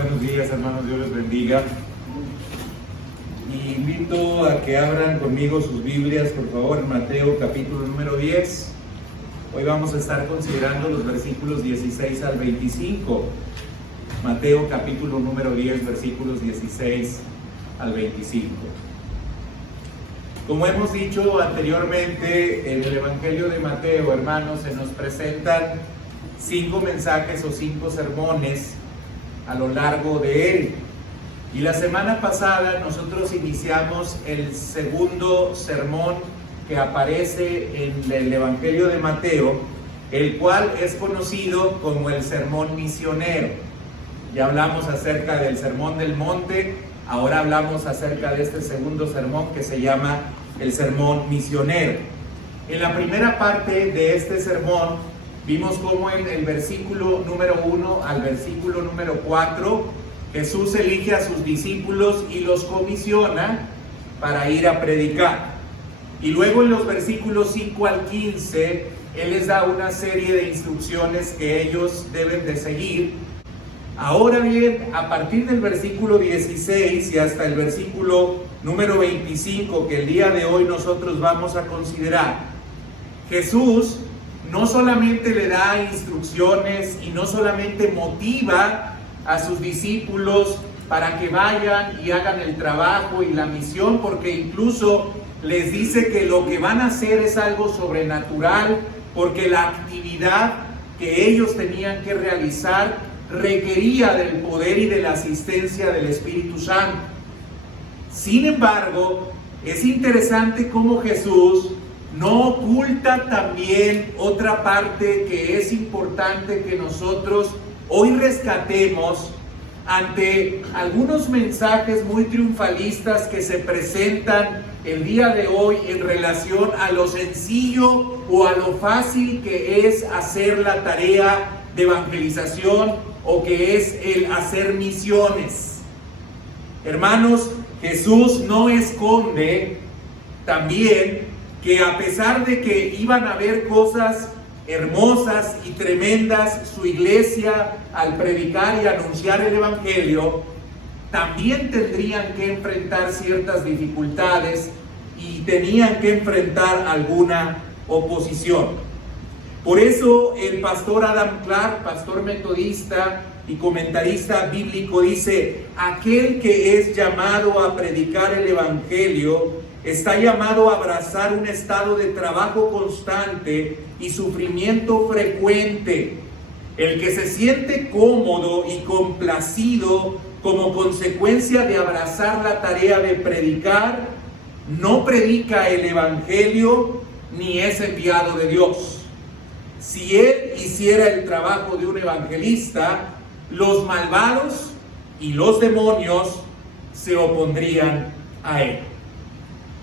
Buenos días, hermanos, Dios les bendiga. Y invito a que abran conmigo sus Biblias, por favor, en Mateo capítulo número 10. Hoy vamos a estar considerando los versículos 16 al 25. Mateo capítulo número 10, versículos 16 al 25. Como hemos dicho anteriormente, en el Evangelio de Mateo, hermanos, se nos presentan 5 mensajes o 5 sermones a lo largo de él. Y la semana pasada nosotros iniciamos el segundo sermón que aparece en el Evangelio de Mateo, el cual es conocido como el sermón misionero. Ya hablamos acerca del sermón del monte, ahora hablamos acerca de este segundo sermón que se llama el sermón misionero. En la primera parte de este sermón vimos cómo en el versículo número 1 al versículo número 4 Jesús elige a sus discípulos y los comisiona para ir a predicar. Y luego en los versículos 5 al 15 Él les da una serie de instrucciones que ellos deben de seguir. Ahora bien, a partir del versículo 16 y hasta el versículo número 25 que el día de hoy nosotros vamos a considerar, Jesús no solamente le da instrucciones y no solamente motiva a sus discípulos para que vayan y hagan el trabajo y la misión, porque incluso les dice que lo que van a hacer es algo sobrenatural, porque la actividad que ellos tenían que realizar requería del poder y de la asistencia del Espíritu Santo. Sin embargo, es interesante cómo Jesús no oculta también otra parte que es importante que nosotros hoy rescatemos ante algunos mensajes muy triunfalistas que se presentan el día de hoy en relación a lo sencillo o a lo fácil que es hacer la tarea de evangelización o que es el hacer misiones. Hermanos, Jesús no esconde también que a pesar de que iban a haber cosas hermosas y tremendas, su iglesia al predicar y anunciar el Evangelio, también tendrían que enfrentar ciertas dificultades y tenían que enfrentar alguna oposición. Por eso el pastor Adam Clarke, pastor metodista y comentarista bíblico, dice: aquel que es llamado a predicar el Evangelio está llamado a abrazar un estado de trabajo constante y sufrimiento frecuente. El que se siente cómodo y complacido como consecuencia de abrazar la tarea de predicar, no predica el Evangelio ni es enviado de Dios. Si él hiciera el trabajo de un evangelista, los malvados y los demonios se opondrían a él.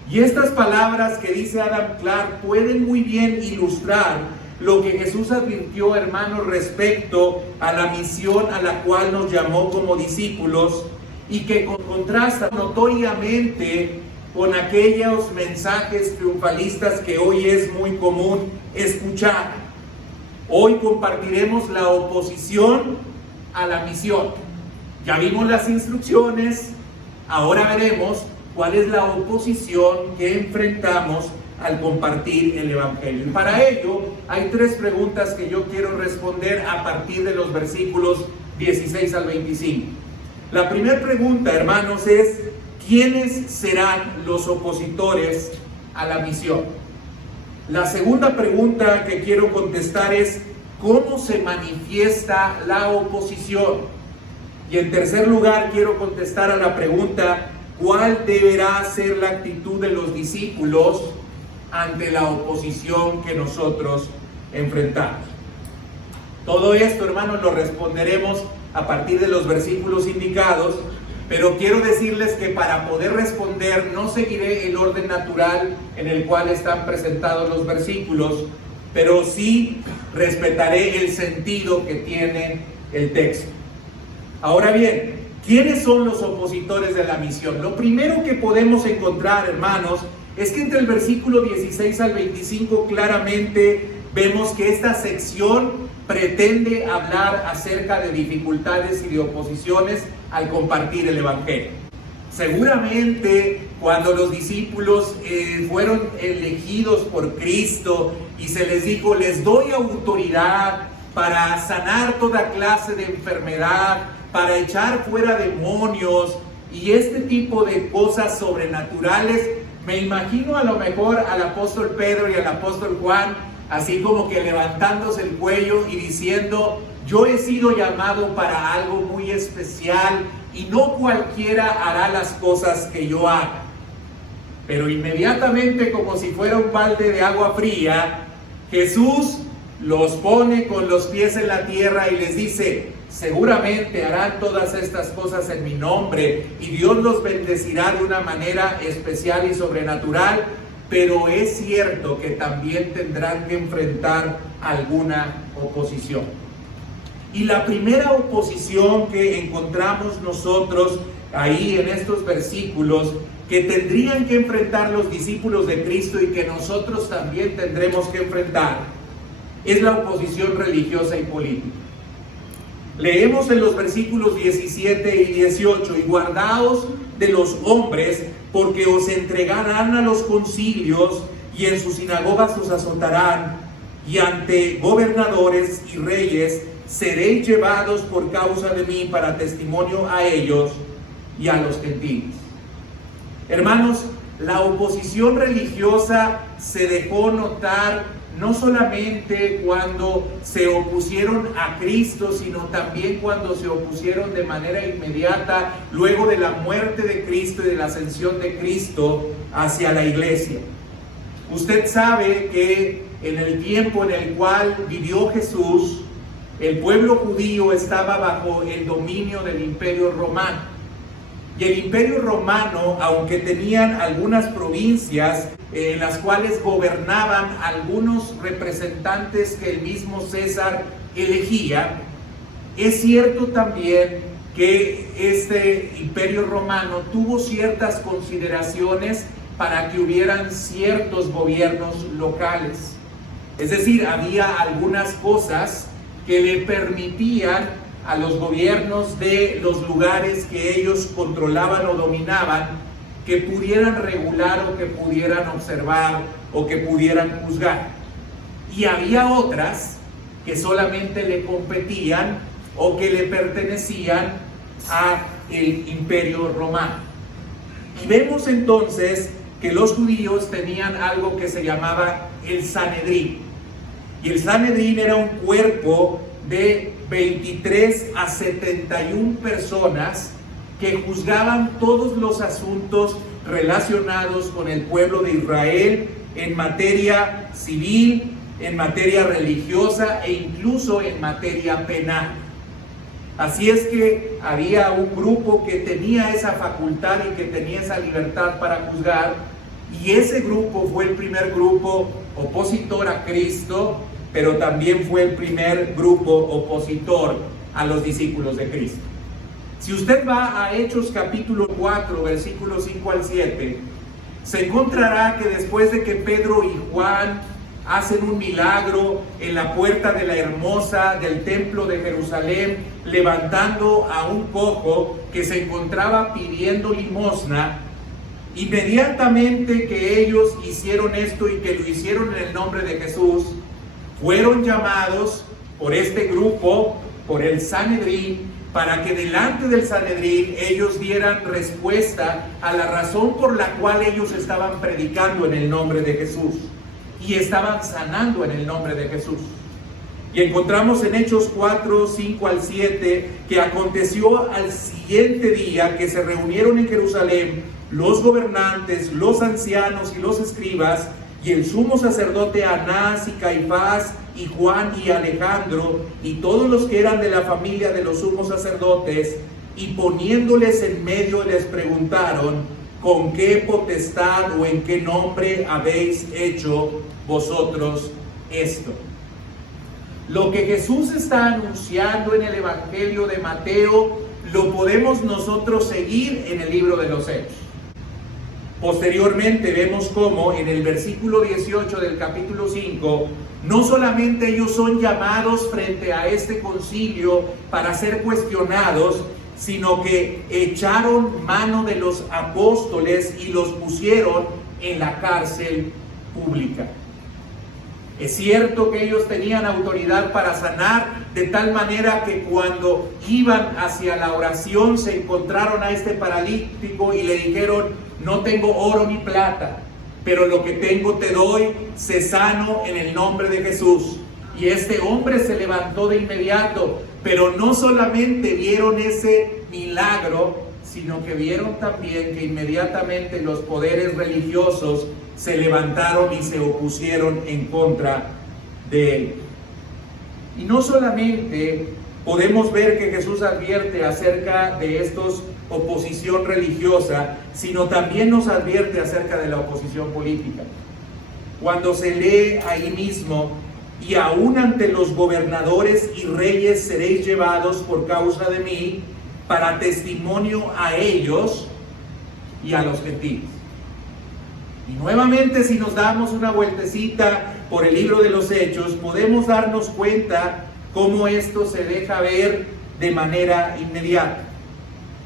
Y estas palabras que dice Adam Clarke pueden muy bien ilustrar lo que Jesús advirtió, hermanos, respecto a la misión a la cual nos llamó como discípulos y que contrasta notoriamente con aquellos mensajes triunfalistas que hoy es muy común escuchar. Hoy compartiremos la oposición a la misión. Ya vimos las instrucciones, ahora veremos cuál es la oposición que enfrentamos al compartir el Evangelio. Y para ello hay 3 preguntas que yo quiero responder a partir de los versículos 16 al 25. La primera pregunta, hermanos, es: ¿quiénes serán los opositores a la misión? La segunda pregunta que quiero contestar es: ¿cómo se manifiesta la oposición? Y en tercer lugar, quiero contestar a la pregunta: ¿cuál deberá ser la actitud de los discípulos ante la oposición que nosotros enfrentamos? Todo esto, hermanos, lo responderemos a partir de los versículos indicados, pero quiero decirles que para poder responder no seguiré el orden natural en el cual están presentados los versículos, pero sí respetaré el sentido que tiene el texto. Ahora bien, ¿quiénes son los opositores de la misión? Lo primero que podemos encontrar, hermanos, es que entre el versículo 16 al 25 claramente vemos que esta sección pretende hablar acerca de dificultades y de oposiciones al compartir el Evangelio. Seguramente cuando los discípulos fueron elegidos por Cristo y se les dijo, les doy autoridad para sanar toda clase de enfermedad, para echar fuera demonios y este tipo de cosas sobrenaturales, me imagino a lo mejor al apóstol Pedro y al apóstol Juan, así como que levantándose el cuello y diciendo, yo he sido llamado para algo muy especial y no cualquiera hará las cosas que yo haga. Pero inmediatamente, como si fuera un balde de agua fría, Jesús los pone con los pies en la tierra y les dice, seguramente harán todas estas cosas en mi nombre y Dios los bendecirá de una manera especial y sobrenatural, pero es cierto que también tendrán que enfrentar alguna oposición. Y la primera oposición que encontramos nosotros ahí en estos versículos, que tendrían que enfrentar los discípulos de Cristo y que nosotros también tendremos que enfrentar, es la oposición religiosa y política. Leemos en los versículos 17 y 18, y guardaos de los hombres, porque os entregarán a los concilios, y en sus sinagogas os azotarán, y ante gobernadores y reyes seréis llevados por causa de mí para testimonio a ellos y a los gentiles. Hermanos, la oposición religiosa se dejó notar no solamente cuando se opusieron a Cristo, sino también cuando se opusieron de manera inmediata, luego de la muerte de Cristo y de la ascensión de Cristo hacia la iglesia. Usted sabe que en el tiempo en el cual vivió Jesús, el pueblo judío estaba bajo el dominio del Imperio Romano. Y el Imperio Romano, aunque tenían algunas provincias en las cuales gobernaban algunos representantes que el mismo César elegía, es cierto también que este Imperio Romano tuvo ciertas consideraciones para que hubieran ciertos gobiernos locales. Es decir, había algunas cosas que le permitían a los gobiernos de los lugares que ellos controlaban o dominaban, que pudieran regular o que pudieran observar o que pudieran juzgar. Y había otras que solamente le competían o que le pertenecían al Imperio Romano. Y vemos entonces que los judíos tenían algo que se llamaba el Sanedrín. Y el Sanedrín era un cuerpo de 23 a 71 personas que juzgaban todos los asuntos relacionados con el pueblo de Israel en materia civil, en materia religiosa e incluso en materia penal. Así es que había un grupo que tenía esa facultad y que tenía esa libertad para juzgar, y ese grupo fue el primer grupo opositor a Cristo, pero también fue el primer grupo opositor a los discípulos de Cristo. Si usted va a Hechos capítulo 4, versículos 5 al 7, se encontrará que después de que Pedro y Juan hacen un milagro en la puerta de la hermosa del templo de Jerusalén, levantando a un cojo que se encontraba pidiendo limosna, inmediatamente que ellos hicieron esto y que lo hicieron en el nombre de Jesús, fueron llamados por este grupo, por el Sanedrín, para que delante del Sanedrín ellos dieran respuesta a la razón por la cual ellos estaban predicando en el nombre de Jesús y estaban sanando en el nombre de Jesús. Y encontramos en Hechos 4, 5 al 7, que aconteció al siguiente día que se reunieron en Jerusalén los gobernantes, los ancianos y los escribas, y el sumo sacerdote Anás y Caifás y Juan y Alejandro y todos los que eran de la familia de los sumos sacerdotes, y poniéndoles en medio les preguntaron: ¿con qué potestad o en qué nombre habéis hecho vosotros esto? Lo que Jesús está anunciando en el Evangelio de Mateo lo podemos nosotros seguir en el libro de los Hechos. Posteriormente vemos cómo en el versículo 18 del capítulo 5, no solamente ellos son llamados frente a este concilio para ser cuestionados, sino que echaron mano de los apóstoles y los pusieron en la cárcel pública. Es cierto que ellos tenían autoridad para sanar, de tal manera que cuando iban hacia la oración se encontraron a este paralítico y le dijeron: no tengo oro ni plata, pero lo que tengo te doy, sé sano en el nombre de Jesús. Y este hombre se levantó de inmediato, pero no solamente vieron ese milagro, sino que vieron también que inmediatamente los poderes religiosos se levantaron y se opusieron en contra de él. Y no solamente podemos ver que Jesús advierte acerca de estos oposición religiosa, sino también nos advierte acerca de la oposición política. Cuando se lee ahí mismo: y aún ante los gobernadores y reyes seréis llevados por causa de mí, para testimonio a ellos y a los gentiles. Y nuevamente, si nos damos una vueltecita por el libro de los Hechos, podemos darnos cuenta cómo esto se deja ver de manera inmediata.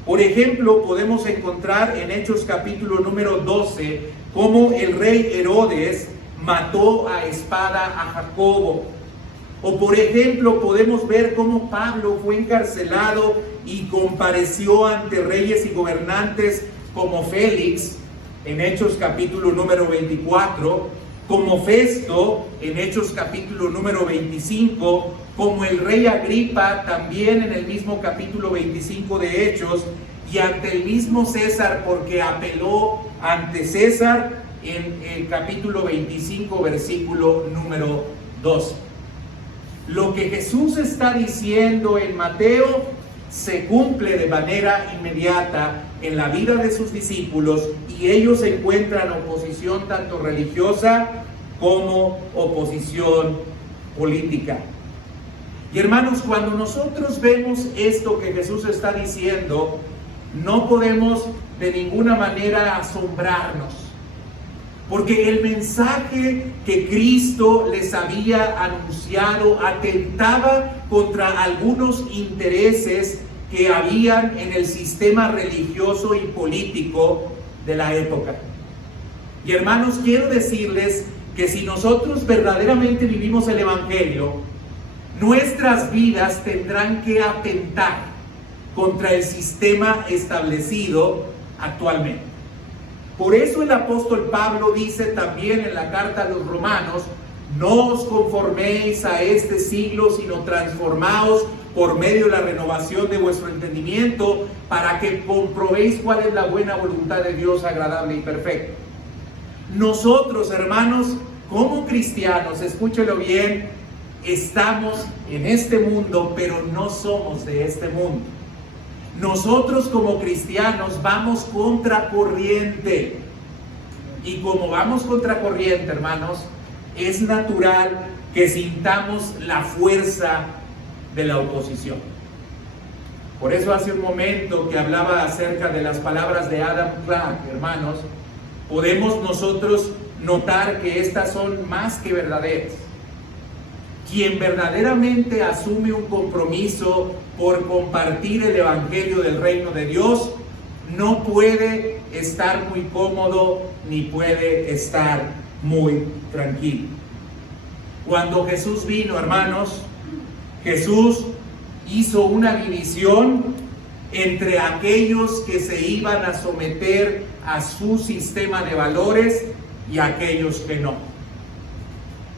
Por ejemplo, podemos encontrar en Hechos capítulo número 12 cómo el rey Herodes mató a espada a Jacobo. O por ejemplo, podemos ver cómo Pablo fue encarcelado y compareció ante reyes y gobernantes como Félix en Hechos capítulo número 24, como Festo en Hechos capítulo número 25, como el rey Agripa también en el mismo capítulo 25 de Hechos, y ante el mismo César, porque apeló ante César en el capítulo 25, versículo número 12. Lo que Jesús está diciendo en Mateo se cumple de manera inmediata en la vida de sus discípulos, y ellos encuentran oposición tanto religiosa como oposición política. Y hermanos, cuando nosotros vemos esto que Jesús está diciendo, no podemos de ninguna manera asombrarnos, porque el mensaje que Cristo les había anunciado atentaba contra algunos intereses que habían en el sistema religioso y político de la época. Y hermanos, quiero decirles que si nosotros verdaderamente vivimos el Evangelio, nuestras vidas tendrán que atentar contra el sistema establecido actualmente. Por eso el apóstol Pablo dice también en la carta a los Romanos: no os conforméis a este siglo, sino transformaos por medio de la renovación de vuestro entendimiento, para que comprobéis cuál es la buena voluntad de Dios, agradable y perfecta. Nosotros, hermanos, como cristianos, escúchelo bien, estamos en este mundo, pero no somos de este mundo. Nosotros como cristianos vamos contracorriente. Y como vamos contracorriente, hermanos, es natural que sintamos la fuerza de la oposición. Por eso hace un momento que hablaba acerca de las palabras de Adam Clarke, hermanos, podemos nosotros notar que estas son más que verdaderas. Quien verdaderamente asume un compromiso por compartir el Evangelio del Reino de Dios no puede estar muy cómodo ni puede estar muy tranquilo. Cuando Jesús vino, hermanos, Jesús hizo una división entre aquellos que se iban a someter a su sistema de valores y aquellos que no.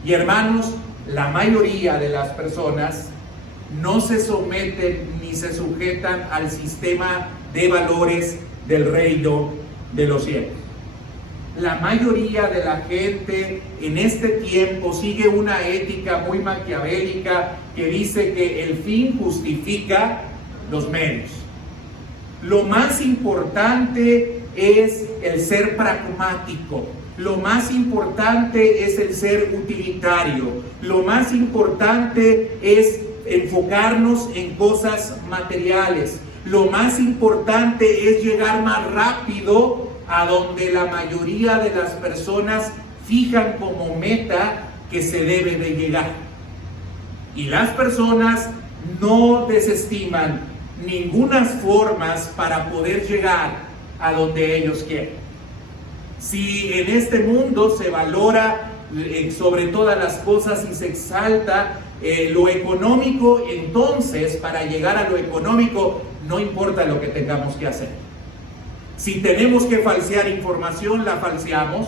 Y hermanos, la mayoría de las personas no se someten ni se sujetan al sistema de valores del reino de los cielos. La mayoría de la gente en este tiempo sigue una ética muy maquiavélica que dice que el fin justifica los medios. Lo más importante es el ser pragmático. Lo más importante es el ser utilitario. Lo más importante es enfocarnos en cosas materiales. Lo más importante es llegar más rápido a donde la mayoría de las personas fijan como meta que se debe de llegar. Y las personas no desestiman ninguna formas para poder llegar a donde ellos quieren. Si en este mundo se valora sobre todas las cosas y se exalta lo económico, entonces para llegar a lo económico no importa lo que tengamos que hacer. Si tenemos que falsear información, la falseamos.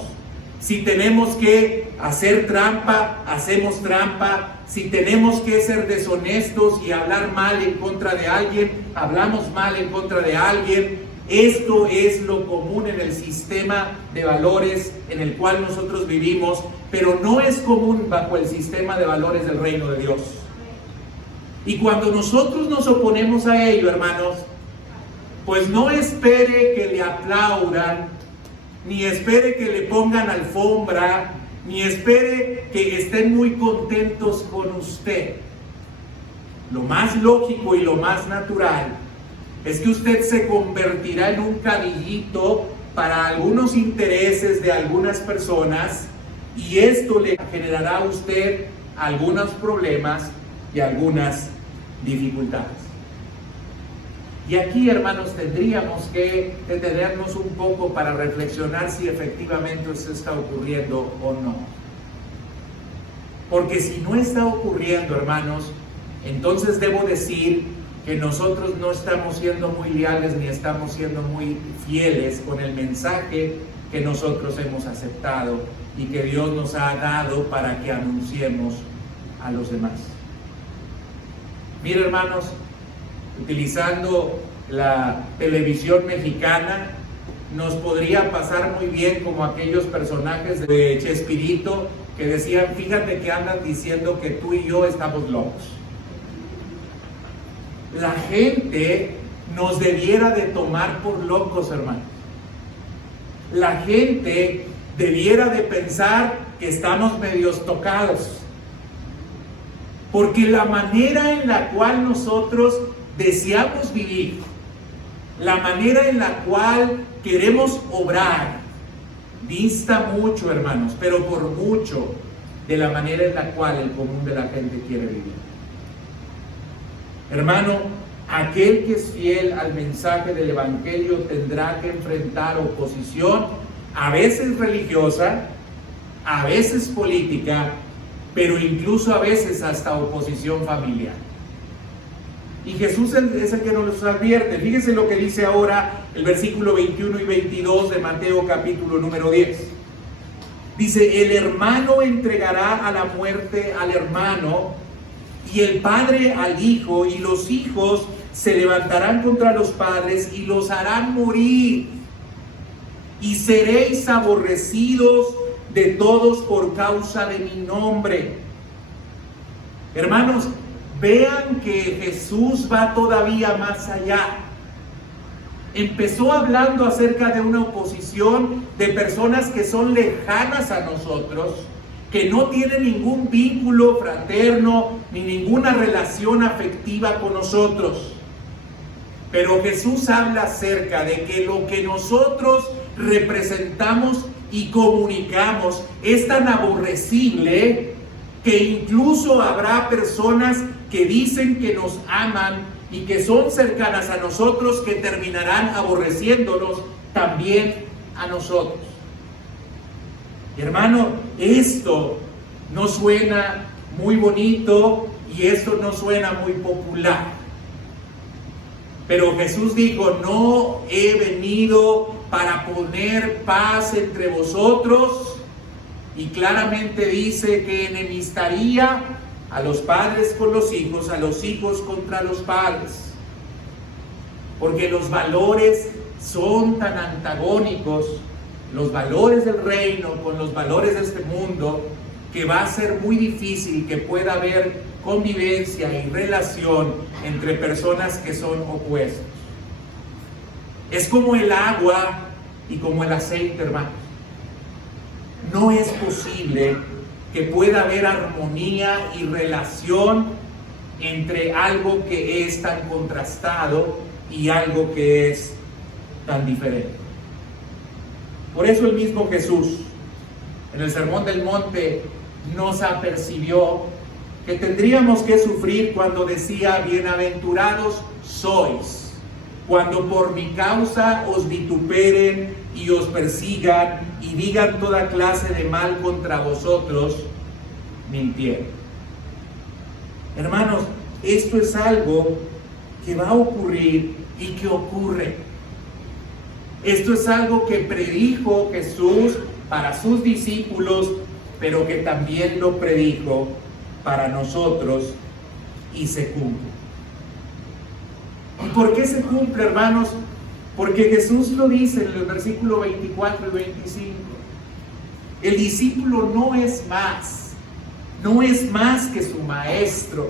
Si tenemos que hacer trampa, hacemos trampa. Si tenemos que ser deshonestos y hablar mal en contra de alguien, hablamos mal en contra de alguien. Esto es lo común en el sistema de valores en el cual nosotros vivimos, pero no es común bajo el sistema de valores del reino de Dios. Y cuando nosotros nos oponemos a ello, hermanos, pues no espere que le aplaudan, ni espere que le pongan alfombra, ni espere que estén muy contentos con usted. Lo más lógico y lo más natural es que usted se convertirá en un cabillito para algunos intereses de algunas personas, y esto le generará a usted algunos problemas y algunas dificultades. Y aquí, hermanos, tendríamos que detenernos un poco para reflexionar si efectivamente eso está ocurriendo o no. Porque si no está ocurriendo, hermanos, entonces debo decir que nosotros no estamos siendo muy leales ni estamos siendo muy fieles con el mensaje que nosotros hemos aceptado y que Dios nos ha dado para que anunciemos a los demás. Mire, hermanos, utilizando la televisión mexicana, nos podría pasar muy bien como aquellos personajes de Chespirito que decían: fíjate que andan diciendo que tú y yo estamos locos. La gente nos debiera de tomar por locos, hermanos. La gente debiera de pensar que estamos medios tocados. Porque la manera en la cual nosotros deseamos vivir, la manera en la cual queremos obrar, dista mucho, hermanos, pero por mucho, de la manera en la cual el común de la gente quiere vivir. Hermano, aquel que es fiel al mensaje del Evangelio tendrá que enfrentar oposición, a veces religiosa, a veces política, pero incluso a veces hasta oposición familiar. Y Jesús es el que nos advierte. Fíjese lo que dice ahora el versículo 21 y 22 de Mateo capítulo número 10. Dice: el hermano entregará a la muerte al hermano, y el padre al hijo, y los hijos se levantarán contra los padres y los harán morir. Y seréis aborrecidos de todos por causa de mi nombre. Hermanos, vean que Jesús va todavía más allá. Empezó hablando acerca de una oposición de personas que son lejanas a nosotros, que no tienen ningún vínculo fraterno ni ninguna relación afectiva con nosotros. Pero Jesús habla acerca de que lo que nosotros representamos y comunicamos es tan aborrecible que incluso habrá personas que dicen que nos aman y que son cercanas a nosotros que terminarán aborreciéndonos también a nosotros. Y hermano, esto no suena muy bonito y esto no suena muy popular. Pero Jesús dijo: no he venido para poner paz entre vosotros, y claramente dice que enemistaría a los padres con los hijos, a los hijos contra los padres, porque los valores son tan antagónicos, los valores del reino con los valores de este mundo, que va a ser muy difícil que pueda haber convivencia y relación entre personas que son opuestos. Es como el agua y como el aceite, hermanos. No es posible que pueda haber armonía y relación entre algo que es tan contrastado y algo que es tan diferente. Por eso el mismo Jesús, en el Sermón del Monte, nos apercibió que tendríamos que sufrir cuando decía: bienaventurados sois, cuando por mi causa os vituperen y os persigan y digan toda clase de mal contra vosotros, mintiendo. Hermanos, esto es algo que va a ocurrir y que ocurre. Esto es algo que predijo Jesús para sus discípulos, pero que también lo predijo para nosotros y se cumple. ¿Y por qué se cumple, hermanos? Porque Jesús lo dice en el versículo 24 y 25. El discípulo no es más que su maestro,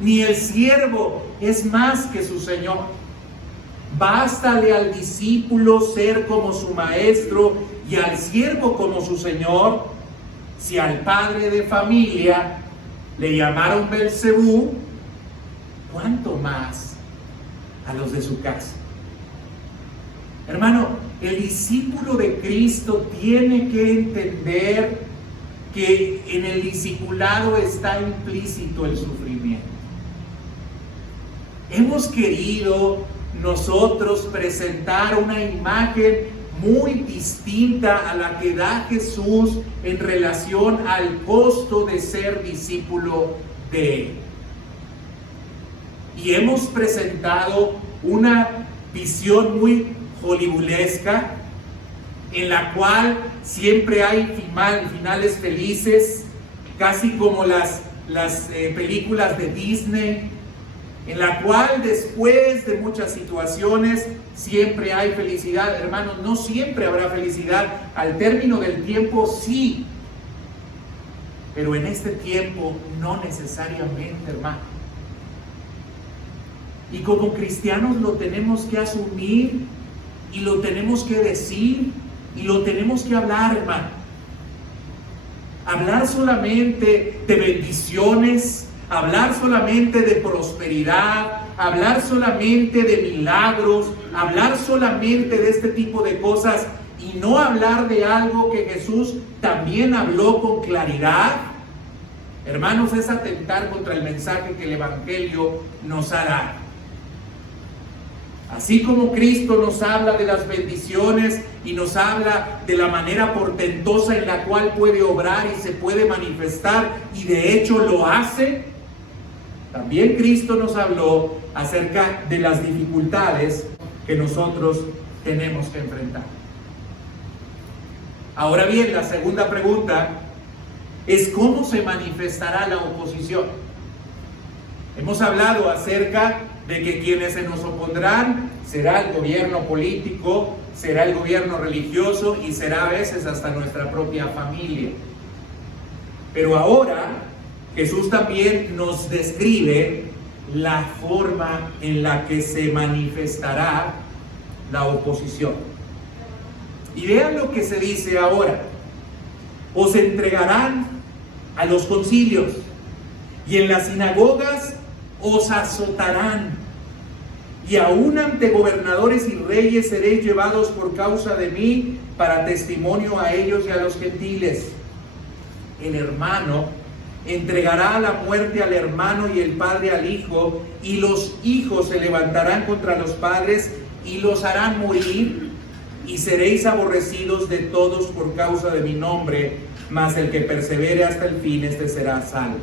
ni el siervo es más que su señor. Bástale al discípulo ser como su maestro y al siervo como su señor. Si al padre de familia le llamaron Belcebú, ¿cuánto más a los de su casa? Hermano, el discípulo de Cristo tiene que entender que en el discipulado está implícito el sufrimiento. Hemos querido nosotros presentar una imagen muy distinta a la que da Jesús en relación al costo de ser discípulo de Él. Y hemos presentado una visión muy hollywoodesca, en la cual siempre hay finales felices, casi como las películas de Disney, en la cual después de muchas situaciones siempre hay felicidad. Hermanos, no siempre habrá felicidad. Al término del tiempo sí, pero en este tiempo no necesariamente, hermano. Y como cristianos lo tenemos que asumir y lo tenemos que decir y lo tenemos que hablar, hermano. Hablar solamente de bendiciones, hablar solamente de prosperidad, hablar solamente de milagros, hablar solamente de este tipo de cosas y no hablar de algo que Jesús también habló con claridad, hermanos, es atentar contra el mensaje que el Evangelio nos ha dado. Así como Cristo nos habla de las bendiciones y nos habla de la manera portentosa en la cual puede obrar y se puede manifestar, y de hecho lo hace, también Cristo nos habló acerca de las dificultades que nosotros tenemos que enfrentar. Ahora bien, la segunda pregunta es: ¿cómo se manifestará la oposición? Hemos hablado acerca de que quienes se nos opondrán será el gobierno político, será el gobierno religioso y será a veces hasta nuestra propia familia. Pero ahora Jesús también nos describe la forma en la que se manifestará la oposición. Y vean lo que se dice ahora: os entregarán a los concilios y en las sinagogas os azotarán, y aún ante gobernadores y reyes seréis llevados por causa de mí para testimonio a ellos y a los gentiles. El hermano entregará a la muerte al hermano y el padre al hijo, y los hijos se levantarán contra los padres y los harán morir, y seréis aborrecidos de todos por causa de mi nombre, mas el que persevere hasta el fin, este será salvo.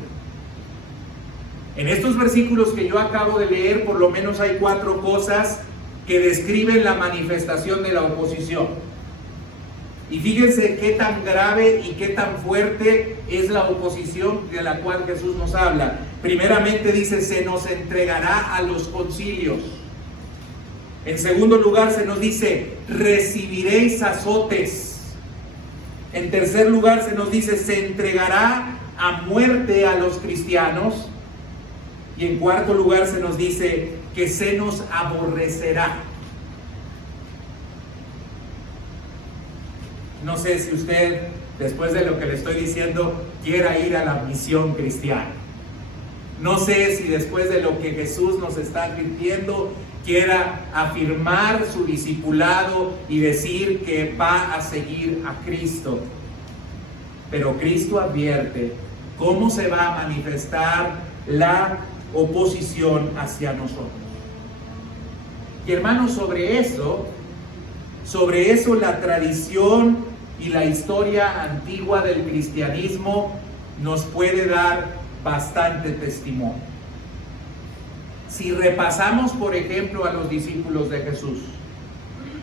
En estos versículos que yo acabo de leer, por lo menos hay 4 cosas que describen la manifestación de la oposición. Y fíjense qué tan grave y qué tan fuerte es la oposición de la cual Jesús nos habla. Primeramente dice: se nos entregará a los concilios. En segundo lugar se nos dice: recibiréis azotes. En tercer lugar se nos dice: se entregará a muerte a los cristianos. Y en cuarto lugar se nos dice que se nos aborrecerá. No sé si usted, después de lo que le estoy diciendo, quiera ir a la misión cristiana. No sé si después de lo que Jesús nos está advirtiendo, quiera afirmar su discipulado y decir que va a seguir a Cristo. Pero Cristo advierte cómo se va a manifestar la oposición hacia nosotros. Y hermanos, sobre eso la tradición y la historia antigua del cristianismo nos puede dar bastante testimonio. Si repasamos, por ejemplo, a los discípulos de Jesús,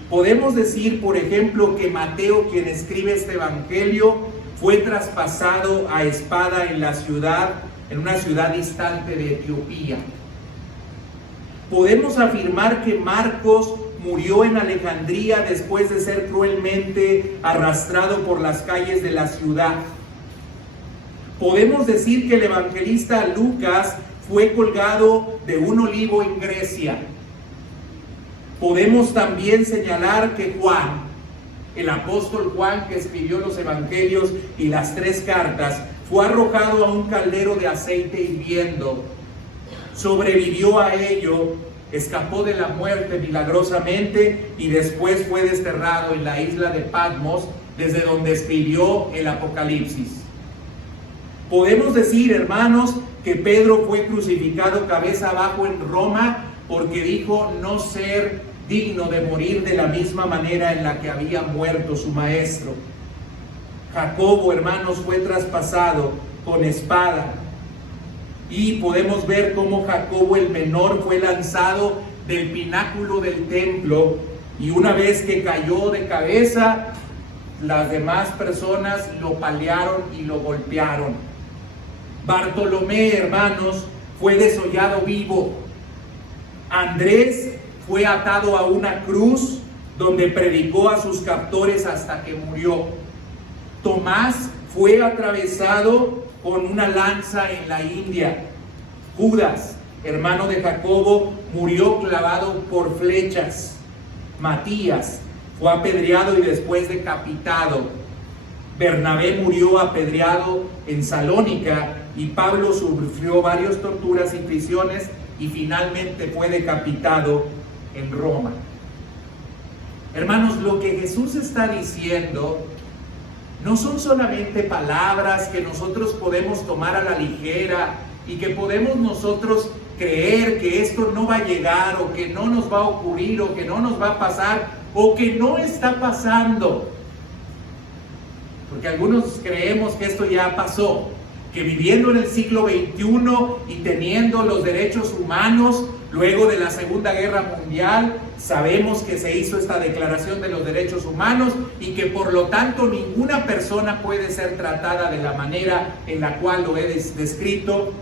podemos decir, por ejemplo, que Mateo, quien escribe este evangelio, fue traspasado a espada en una ciudad distante de Etiopía. Podemos afirmar que Marcos murió en Alejandría después de ser cruelmente arrastrado por las calles de la ciudad. Podemos decir que el evangelista Lucas fue colgado de un olivo en Grecia. Podemos también señalar que Juan, el apóstol Juan, que escribió los evangelios y las 3 cartas, fue arrojado a un caldero de aceite hirviendo. Sobrevivió a ello, escapó de la muerte milagrosamente y después fue desterrado en la isla de Patmos, desde donde escribió el Apocalipsis. Podemos decir, hermanos, que Pedro fue crucificado cabeza abajo en Roma porque dijo no ser digno de morir de la misma manera en la que había muerto su maestro. Jacobo, hermanos, fue traspasado con espada. Y podemos ver cómo Jacobo el menor fue lanzado del pináculo del templo, y una vez que cayó de cabeza, las demás personas lo palearon y lo golpearon. Bartolomé, hermanos, fue desollado vivo. Andrés fue atado a una cruz donde predicó a sus captores hasta que murió. Tomás fue atravesado con una lanza en la India. Judas, hermano de Jacobo, murió clavado por flechas. Matías fue apedreado y después decapitado. Bernabé murió apedreado en Salónica, y Pablo sufrió varias torturas y prisiones y finalmente fue decapitado en Roma. Hermanos, lo que Jesús está diciendo no son solamente palabras que nosotros podemos tomar a la ligera y que podemos nosotros creer que esto no va a llegar, o que no nos va a ocurrir, o que no nos va a pasar, o que no está pasando. Porque algunos creemos que esto ya pasó, que viviendo en el siglo XXI y teniendo los derechos humanos luego de la Segunda Guerra Mundial, sabemos que se hizo esta Declaración de los Derechos Humanos y que por lo tanto ninguna persona puede ser tratada de la manera en la cual lo he descrito.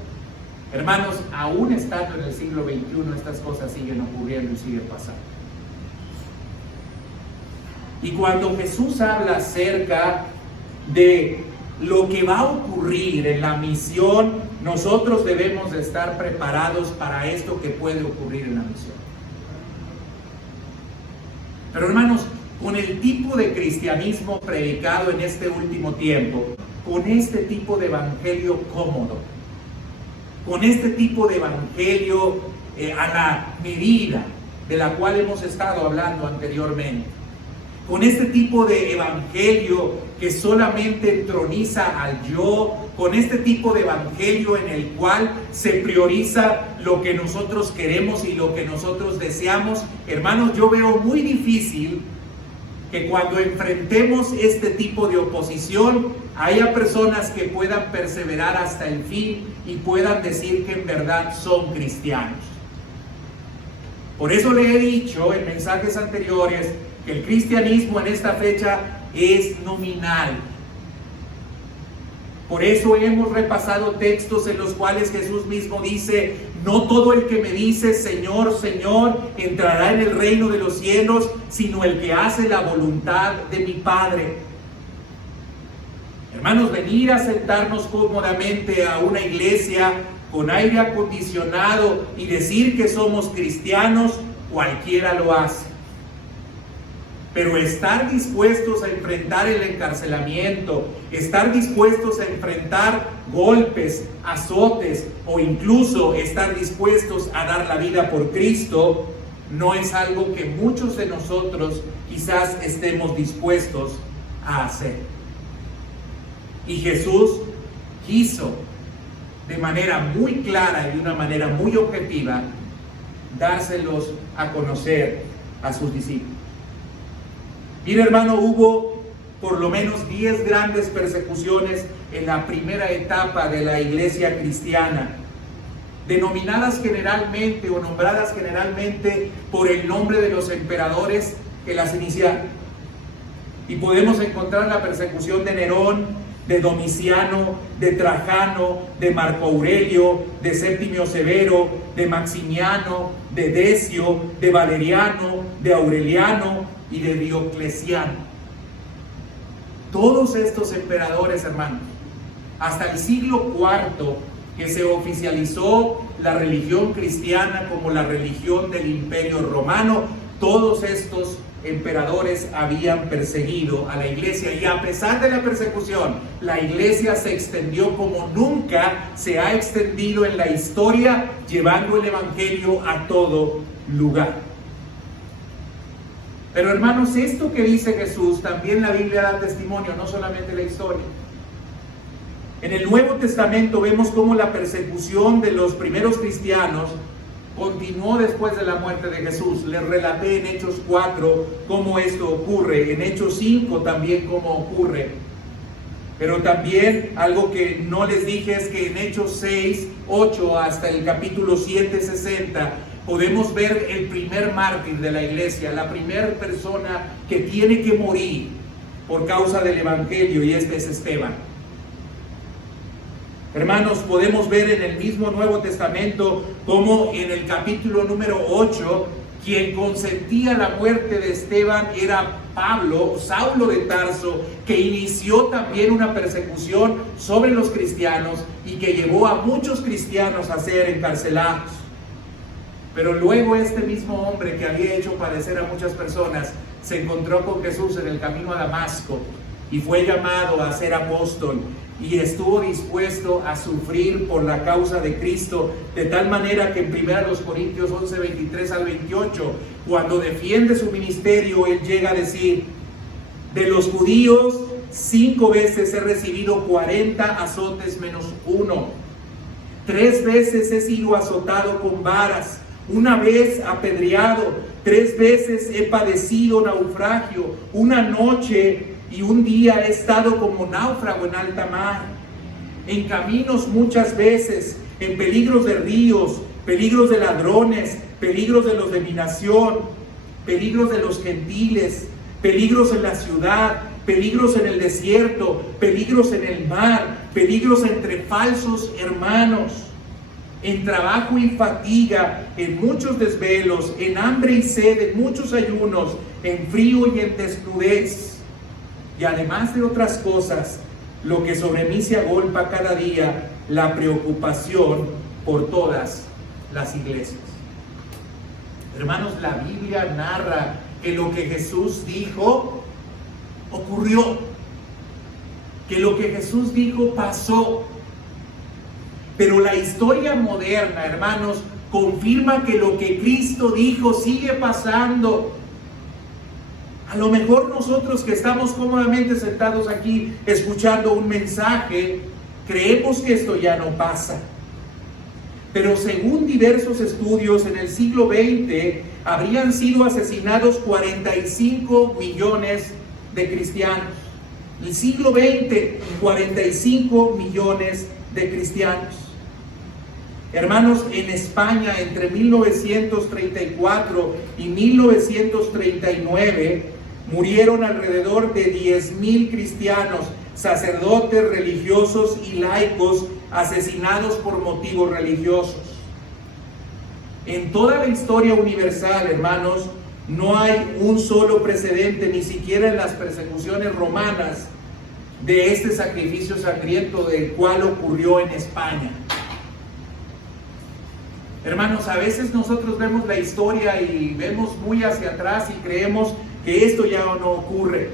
Hermanos, aún estando en el siglo XXI, estas cosas siguen ocurriendo y siguen pasando. Y cuando Jesús habla acerca de lo que va a ocurrir en la misión, nosotros debemos de estar preparados para esto que puede ocurrir en la misión. Pero hermanos, con el tipo de cristianismo predicado en este último tiempo, con este tipo de evangelio cómodo, con este tipo de evangelio a la medida de la cual hemos estado hablando anteriormente, con este tipo de evangelio que solamente entroniza al yo, con este tipo de evangelio en el cual se prioriza lo que nosotros queremos y lo que nosotros deseamos, hermanos, yo veo muy difícil que cuando enfrentemos este tipo de oposición haya personas que puedan perseverar hasta el fin y puedan decir que en verdad son cristianos. Por eso le he dicho en mensajes anteriores que el cristianismo en esta fecha es nominal. Por eso hemos repasado textos en los cuales Jesús mismo dice: no todo el que me dice Señor, Señor, entrará en el reino de los cielos, sino el que hace la voluntad de mi Padre. Hermanos, venir a sentarnos cómodamente a una iglesia con aire acondicionado y decir que somos cristianos, cualquiera lo hace. Pero estar dispuestos a enfrentar el encarcelamiento, estar dispuestos a enfrentar golpes, azotes, o incluso estar dispuestos a dar la vida por Cristo, no es algo que muchos de nosotros quizás estemos dispuestos a hacer. Y Jesús quiso de manera muy clara y de una manera muy objetiva dárselos a conocer a sus discípulos. Mira, hermano, hubo por lo menos 10 grandes persecuciones en la primera etapa de la iglesia cristiana, denominadas generalmente o nombradas generalmente por el nombre de los emperadores que las iniciaron. Y podemos encontrar la persecución de Nerón, de Domiciano, de Trajano, de Marco Aurelio, de Séptimo Severo, de Maximiano, de Decio, de Valeriano, de Aureliano y de Diocleciano. Todos estos emperadores, hermanos, hasta el siglo IV, que se oficializó la religión cristiana como la religión del Imperio Romano, todos estos emperadores habían perseguido a la iglesia, y a pesar de la persecución, la iglesia se extendió como nunca se ha extendido en la historia, llevando el evangelio a todo lugar. Pero hermanos, esto que dice Jesús, también la Biblia da testimonio, no solamente la historia. En el Nuevo Testamento vemos cómo la persecución de los primeros cristianos continuó después de la muerte de Jesús. Les relaté en Hechos 4 cómo esto ocurre, en Hechos 5 también cómo ocurre. Pero también algo que no les dije es que en Hechos 6, 8 hasta el capítulo 7, 60, podemos ver el primer mártir de la iglesia, la primera persona que tiene que morir por causa del evangelio, y este es Esteban. Hermanos, podemos ver en el mismo Nuevo Testamento como en el capítulo número 8, quien consentía la muerte de Esteban era Pablo, Saulo de Tarso, que inició también una persecución sobre los cristianos y que llevó a muchos cristianos a ser encarcelados. Pero luego este mismo hombre que había hecho padecer a muchas personas se encontró con Jesús en el camino a Damasco y fue llamado a ser apóstol, y estuvo dispuesto a sufrir por la causa de Cristo, de tal manera que en 1 Corintios 11, 23 al 28, cuando defiende su ministerio, él llega a decir: de los judíos 5 veces he recibido 40 azotes menos 1, 3 veces he sido azotado con varas, 1 vez apedreado, 3 veces he padecido naufragio, 1 noche y 1 día he estado como náufrago en alta mar, en caminos muchas veces, en peligros de ríos, peligros de ladrones, peligros de los de mi nación, peligros de los gentiles, peligros en la ciudad, peligros en el desierto, peligros en el mar, peligros entre falsos hermanos, en trabajo y fatiga, en muchos desvelos, en hambre y sed, en muchos ayunos, en frío y en desnudez. Y además de otras cosas, lo que sobre mí se agolpa cada día, la preocupación por todas las iglesias. Hermanos, la Biblia narra que lo que Jesús dijo ocurrió, que lo que Jesús dijo pasó. Pero la historia moderna, hermanos, confirma que lo que Cristo dijo sigue pasando. A lo mejor nosotros que estamos cómodamente sentados aquí escuchando un mensaje, creemos que esto ya no pasa. Pero según diversos estudios, en el siglo XX habrían sido asesinados 45 millones de cristianos. El siglo XX, 45 millones de cristianos. Hermanos, en España entre 1934 y 1939 murieron alrededor de 10,000 cristianos, sacerdotes, religiosos y laicos asesinados por motivos religiosos. En toda la historia universal, hermanos, no hay un solo precedente, ni siquiera en las persecuciones romanas, de este sacrificio sangriento del cual ocurrió en España. Hermanos, a veces nosotros vemos la historia y vemos muy hacia atrás y creemos que esto ya no ocurre.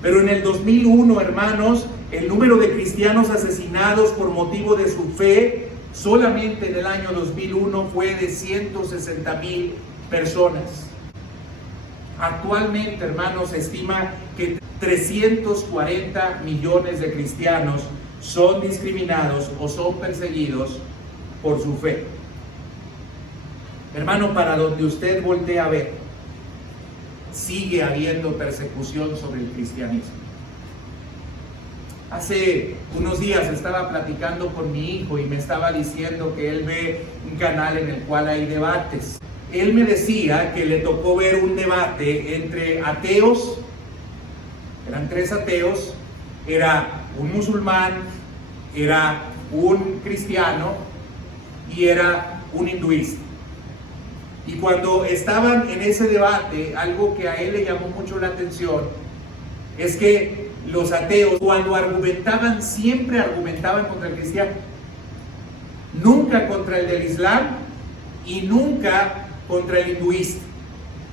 Pero en el 2001, hermanos, el número de cristianos asesinados por motivo de su fe solamente en el año 2001 fue de 160,000 personas. Actualmente, hermanos, se estima que 340 millones de cristianos son discriminados o son perseguidos por su fe. Hermano, para donde usted voltee a ver, sigue habiendo persecución sobre el cristianismo. Hace unos días estaba platicando con mi hijo y me estaba diciendo que él ve un canal en el cual hay debates. Él me decía que le tocó ver un debate entre ateos, eran 3 ateos, era un musulmán, era un cristiano y era un hinduista. Y cuando estaban en ese debate, algo que a él le llamó mucho la atención es que los ateos, cuando argumentaban, siempre argumentaban contra el cristiano, nunca contra el del Islam y nunca contra el hinduista.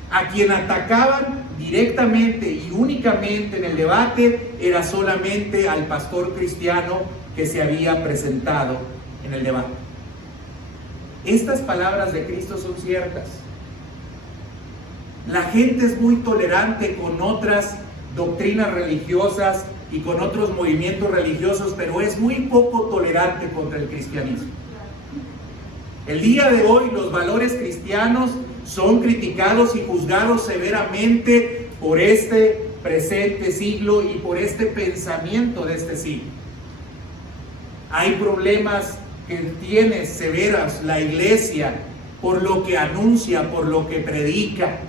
A quien atacaban directamente y únicamente en el debate era solamente al pastor cristiano que se había presentado en el debate. Estas palabras de Cristo son ciertas. La gente es muy tolerante con otras doctrinas religiosas y con otros movimientos religiosos, pero es muy poco tolerante contra el cristianismo. El día de hoy los valores cristianos son criticados y juzgados severamente por este presente siglo y por este pensamiento de este siglo. Hay problemas que tiene severas la iglesia por lo que anuncia, por lo que predica.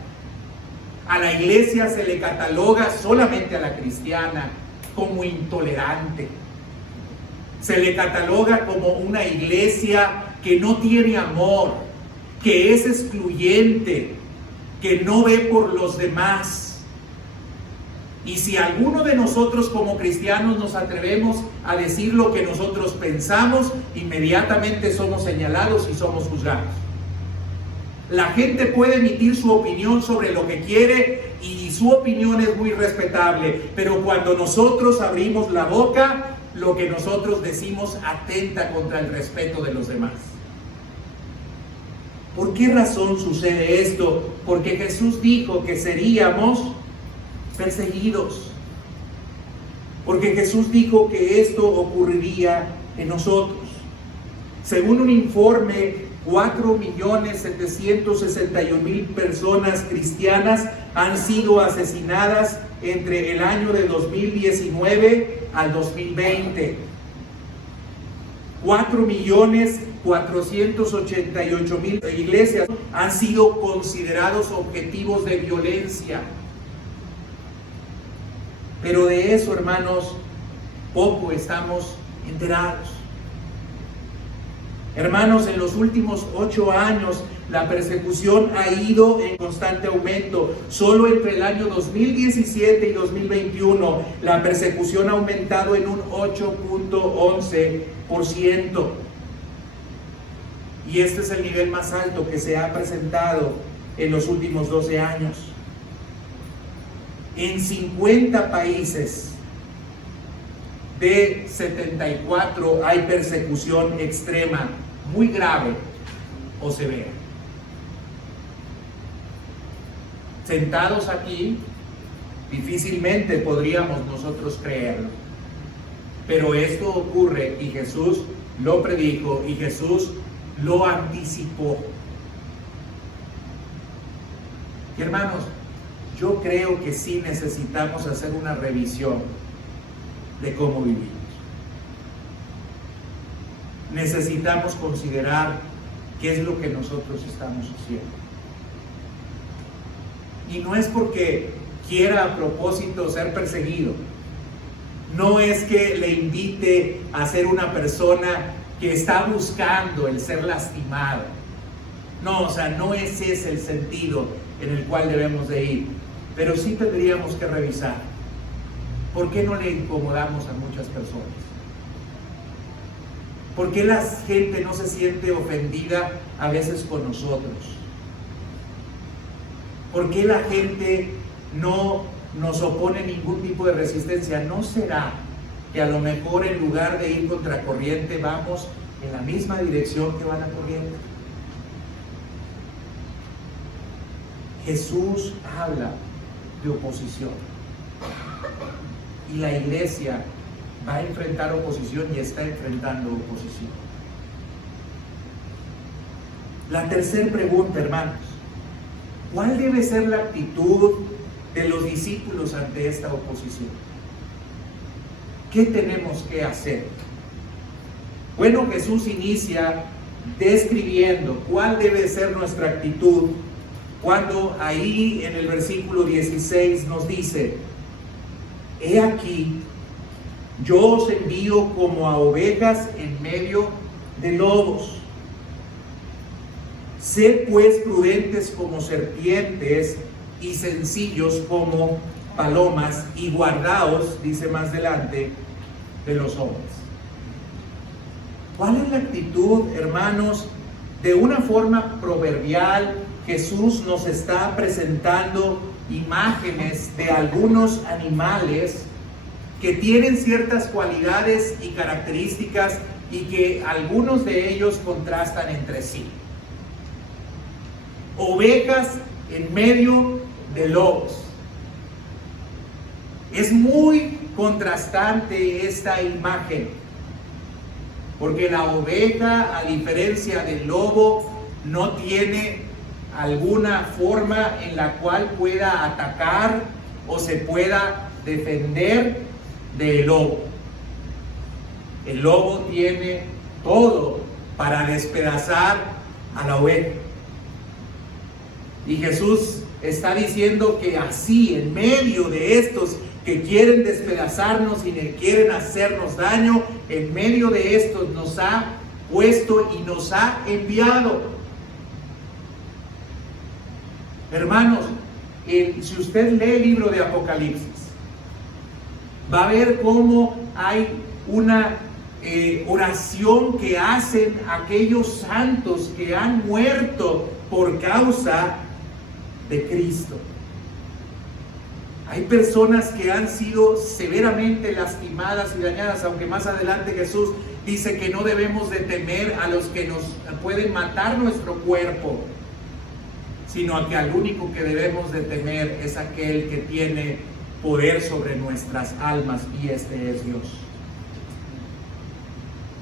A la iglesia se le cataloga, solamente a la cristiana, como intolerante. Se le cataloga como una iglesia que no tiene amor, que es excluyente, que no ve por los demás. Y si alguno de nosotros como cristianos nos atrevemos a decir lo que nosotros pensamos, inmediatamente somos señalados y somos juzgados. La gente puede emitir su opinión sobre lo que quiere y su opinión es muy respetable, pero cuando nosotros abrimos la boca, lo que nosotros decimos atenta contra el respeto de los demás. ¿Por qué razón sucede esto? Porque Jesús dijo que seríamos perseguidos. Porque Jesús dijo que esto ocurriría en nosotros. Según un informe, 4.761.000 personas cristianas han sido asesinadas entre el año de 2019 al 2020. 4.488.000 iglesias han sido considerados objetivos de violencia. Pero de eso, hermanos, poco estamos enterados. Hermanos, en los últimos 8 años la persecución ha ido en constante aumento. Solo entre el año 2017 y 2021 la persecución ha aumentado en un 8.11%. Y este es el nivel más alto que se ha presentado en los últimos 12 años. En 50 países de 74 hay persecución extrema, muy grave o severa. Sentados aquí, difícilmente podríamos nosotros creerlo. Pero esto ocurre y Jesús lo predijo y Jesús lo anticipó. Y hermanos, yo creo que sí necesitamos hacer una revisión de cómo vivimos. Necesitamos considerar qué es lo que nosotros estamos haciendo. Y no es porque quiera a propósito ser perseguido. No es que le invite a ser una persona que está buscando el ser lastimado. No, o sea, no ese es el sentido en el cual debemos de ir. Pero sí tendríamos que revisar. ¿Por qué no le incomodamos a muchas personas? ¿Por qué la gente no se siente ofendida a veces con nosotros? ¿Por qué la gente no nos opone ningún tipo de resistencia? ¿No será que a lo mejor en lugar de ir contracorriente vamos en la misma dirección que van a corriendo. Jesús habla de oposición. Y la iglesia va a enfrentar oposición y está enfrentando oposición. La tercera pregunta, hermanos: ¿cuál debe ser la actitud de los discípulos ante esta oposición? ¿Qué tenemos que hacer? Bueno, Jesús inicia describiendo cuál debe ser nuestra actitud cuando ahí en el versículo 16 nos dice: he aquí, yo os envío como a ovejas en medio de lobos. Sed pues prudentes como serpientes y sencillos como palomas, y guardaos, dice más adelante, de los hombres. ¿Cuál es la actitud, hermanos? De una forma proverbial, Jesús nos está presentando imágenes de algunos animales que tienen ciertas cualidades y características y que algunos de ellos contrastan entre sí. Ovejas en medio de lobos. Es muy contrastante esta imagen, porque la oveja, a diferencia del lobo, no tiene alguna forma en la cual pueda atacar o se pueda defender del lobo. El lobo tiene todo para despedazar a la oveja. Y Jesús está diciendo que así, en medio de estos que quieren despedazarnos y que quieren hacernos daño, en medio de estos nos ha puesto y nos ha enviado. Hermanos, si usted lee el libro de Apocalipsis, va a ver cómo hay una oración que hacen aquellos santos que han muerto por causa de Cristo. Hay personas que han sido severamente lastimadas y dañadas, aunque más adelante Jesús dice que no debemos de temer a los que nos pueden matar nuestro cuerpo, sino a que al único que debemos de temer es aquel que tiene poder sobre nuestras almas, y este es Dios.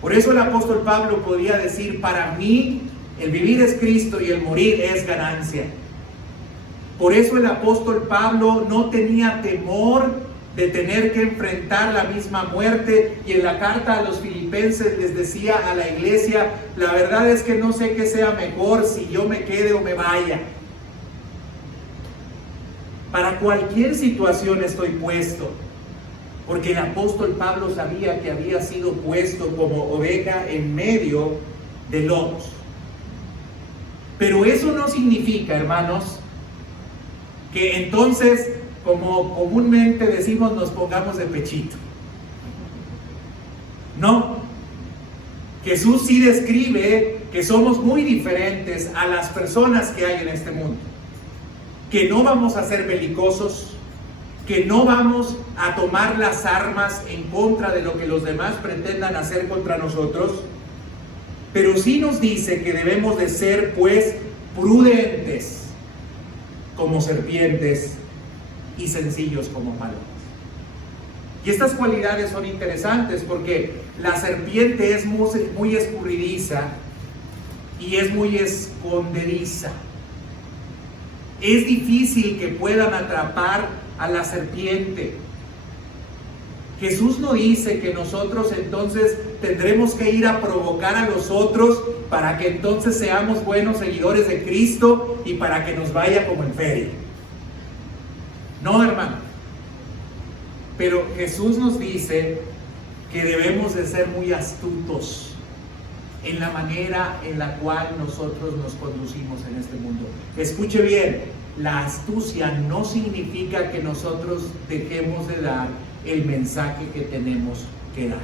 Por eso el apóstol Pablo podía decir: para mí el vivir es Cristo y el morir es ganancia. Por eso el apóstol Pablo no tenía temor de tener que enfrentar la misma muerte, y en la carta a los filipenses les decía a la iglesia: la verdad es que no sé qué sea mejor, si yo me quede o me vaya. Para cualquier situación estoy puesto, porque el apóstol Pablo sabía que había sido puesto como oveja en medio de lobos. Pero eso no significa, hermanos, que entonces, como comúnmente decimos, nos pongamos de pechito. No. Jesús sí describe que somos muy diferentes a las personas que hay en este mundo. Que no vamos a ser belicosos, que no vamos a tomar las armas en contra de lo que los demás pretendan hacer contra nosotros, pero sí nos dice que debemos de ser, pues, prudentes como serpientes y sencillos como palomas. Y estas cualidades son interesantes porque la serpiente es muy escurridiza y es muy escondediza. Es difícil que puedan atrapar a la serpiente. Jesús no dice que nosotros entonces tendremos que ir a provocar a los otros para que entonces seamos buenos seguidores de Cristo y para que nos vaya como en feria. No, hermano. Pero Jesús nos dice que debemos de ser muy astutos en la manera en la cual nosotros nos conducimos en este mundo. Escuche bien, la astucia no significa que nosotros dejemos de dar el mensaje que tenemos que dar.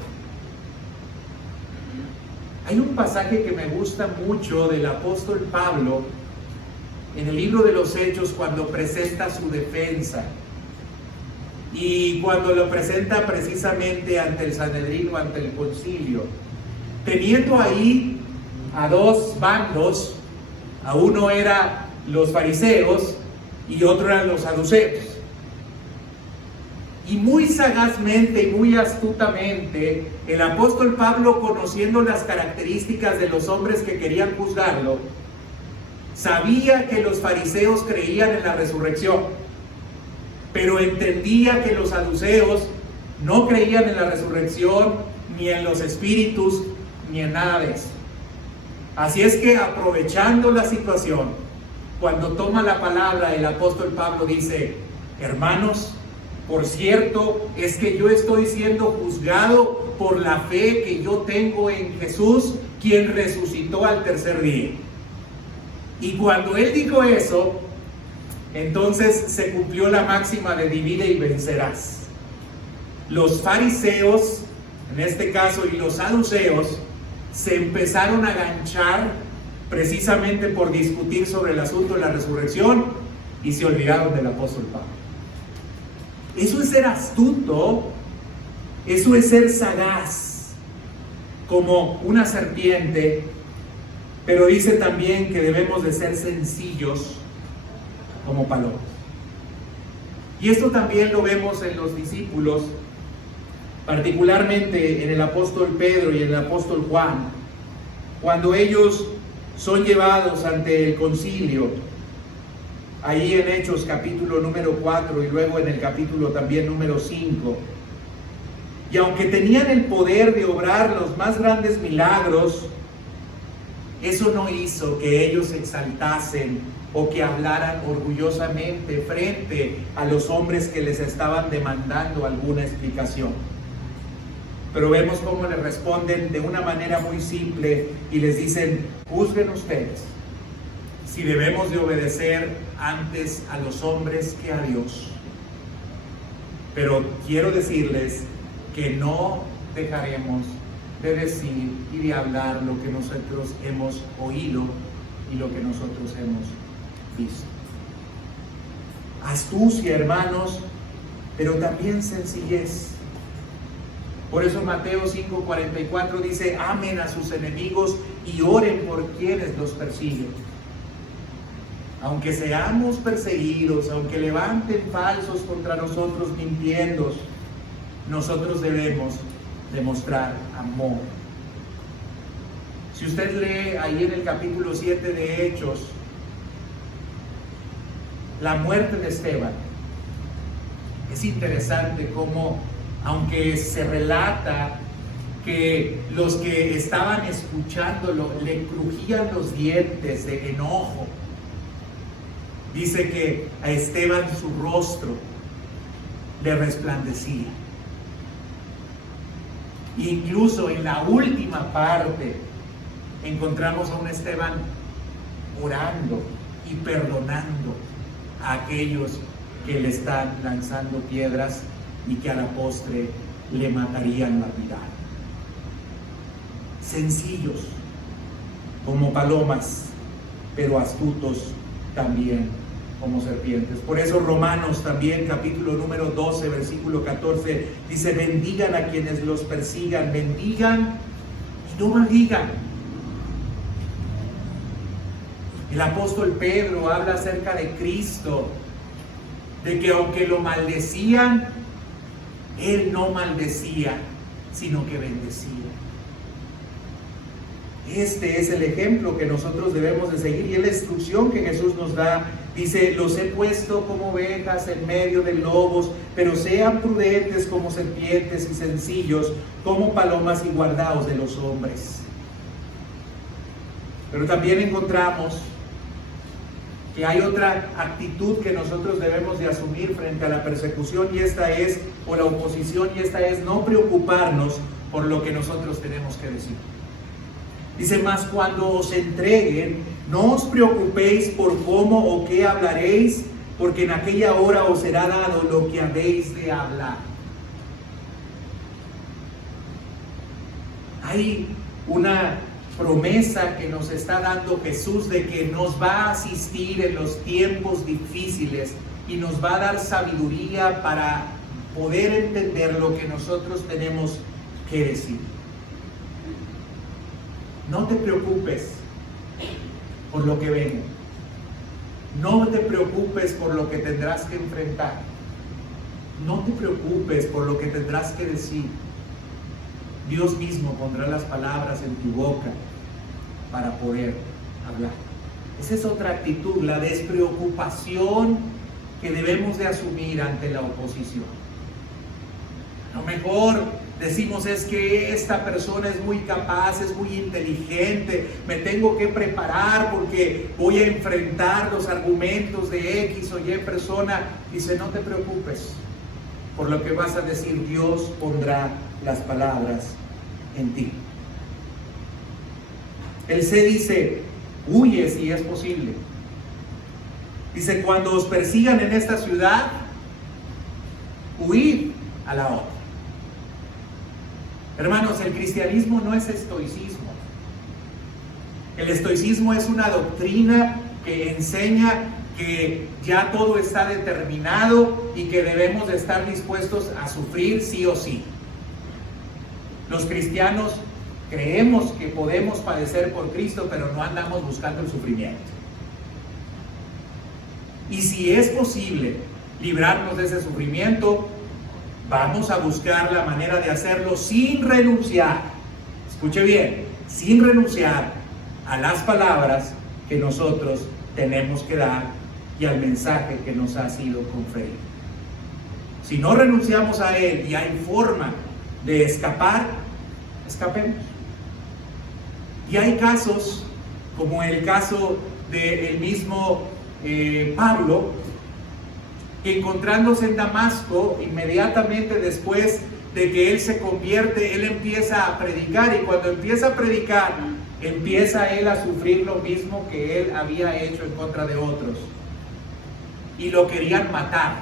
Hay un pasaje que me gusta mucho del apóstol Pablo en el libro de los Hechos, cuando presenta su defensa y cuando lo presenta precisamente ante el Sanedrín o ante el concilio. teniendo ahí a dos bandos, a uno eran los fariseos y otro eran los saduceos. Y muy sagazmente y muy astutamente, el apóstol Pablo, conociendo las características de los hombres que querían juzgarlo, sabía que los fariseos creían en la resurrección, pero entendía que los saduceos no creían en la resurrección, ni en los espíritus, ni en nada de eso. Así es que, aprovechando la situación, cuando toma la palabra, el apóstol Pablo dice: hermanos, por cierto, es que yo estoy siendo juzgado por la fe que yo tengo en Jesús, quien resucitó al tercer día. Y cuando él dijo eso, entonces se cumplió la máxima de divide y vencerás. Los fariseos, en este caso, y los saduceos, se empezaron a ganchar precisamente por discutir sobre el asunto de la resurrección y se olvidaron del apóstol Pablo. Eso es ser astuto, eso es ser sagaz, como una serpiente, pero dice también que debemos de ser sencillos como palomas. Y esto también lo vemos en los discípulos, particularmente en el apóstol Pedro y en el apóstol Juan, cuando ellos son llevados ante el concilio, ahí en Hechos capítulo número 4 y luego en el capítulo también número 5. Y aunque tenían el poder de obrar los más grandes milagros, eso no hizo que ellos se exaltasen o que hablaran orgullosamente frente a los hombres que les estaban demandando alguna explicación. Pero vemos cómo les responden de una manera muy simple y les dicen: juzguen ustedes si debemos de obedecer antes a los hombres que a Dios. Pero quiero decirles que no dejaremos de decir y de hablar lo que nosotros hemos oído y lo que nosotros hemos visto. Astucia, hermanos, pero también sencillez. Por eso Mateo 5:44 dice: amen a sus enemigos y oren por quienes los persiguen. Aunque seamos perseguidos, aunque levanten falsos contra nosotros mintiendo, nosotros debemos demostrar amor. Si usted lee ahí en el capítulo 7 de Hechos, la muerte de Esteban, es interesante cómo, aunque se relata que los que estaban escuchándolo le crujían los dientes de enojo, dice que a Esteban su rostro le resplandecía. Incluso en la última parte encontramos a un Esteban orando y perdonando a aquellos que le están lanzando piedras y que a la postre le matarían lapidar. Sencillos como palomas, pero astutos también como serpientes. Por eso Romanos también, capítulo número 12, versículo 14, dice: bendigan a quienes los persigan, bendigan y no maldigan. El apóstol Pedro habla acerca de Cristo, de que aunque lo maldecían, Él no maldecía, sino que bendecía. Este es el ejemplo que nosotros debemos de seguir y es la instrucción que Jesús nos da. Dice: los he puesto como ovejas en medio de lobos, pero sean prudentes como serpientes y sencillos como palomas y guardaos de los hombres. Pero también encontramos que hay otra actitud que nosotros debemos de asumir frente a la persecución y esta es, o la oposición, y esta es no preocuparnos por lo que nosotros tenemos que decir. Dice: mas cuando os entreguen, no os preocupéis por cómo o qué hablaréis, porque en aquella hora os será dado lo que habéis de hablar. Hay una promesa que nos está dando Jesús de que nos va a asistir en los tiempos difíciles y nos va a dar sabiduría para poder entender lo que nosotros tenemos que decir. No te preocupes por lo que venga. No te preocupes por lo que tendrás que enfrentar. No te preocupes por lo que tendrás que decir. Dios mismo pondrá las palabras en tu boca para poder hablar. Esa es otra actitud, la despreocupación que debemos de asumir ante la oposición. A lo mejor decimos, es que esta persona es muy capaz, es muy inteligente, me tengo que preparar porque voy a enfrentar los argumentos de X o Y persona. Dice, no te preocupes por lo que vas a decir, Dios pondrá las palabras en ti. El C dice, huye si es posible. Dice, cuando os persigan en esta ciudad, huid a la otra. Hermanos, el cristianismo no es estoicismo. El estoicismo es una doctrina que enseña que ya todo está determinado y que debemos de estar dispuestos a sufrir sí o sí. Los cristianos creemos que podemos padecer por Cristo, pero no andamos buscando el sufrimiento. Y si es posible librarnos de ese sufrimiento, vamos a buscar la manera de hacerlo sin renunciar. Escuche bien, sin renunciar a las palabras que nosotros tenemos que dar y al mensaje que nos ha sido conferido. Si no renunciamos a él y hay forma de escapar, escapemos. Y hay casos, como el caso del mismo Pablo, que encontrándose en Damasco, inmediatamente después de que él se convierte, él empieza a predicar, y cuando empieza a predicar, empieza él a sufrir lo mismo que él había hecho en contra de otros, y lo querían matar.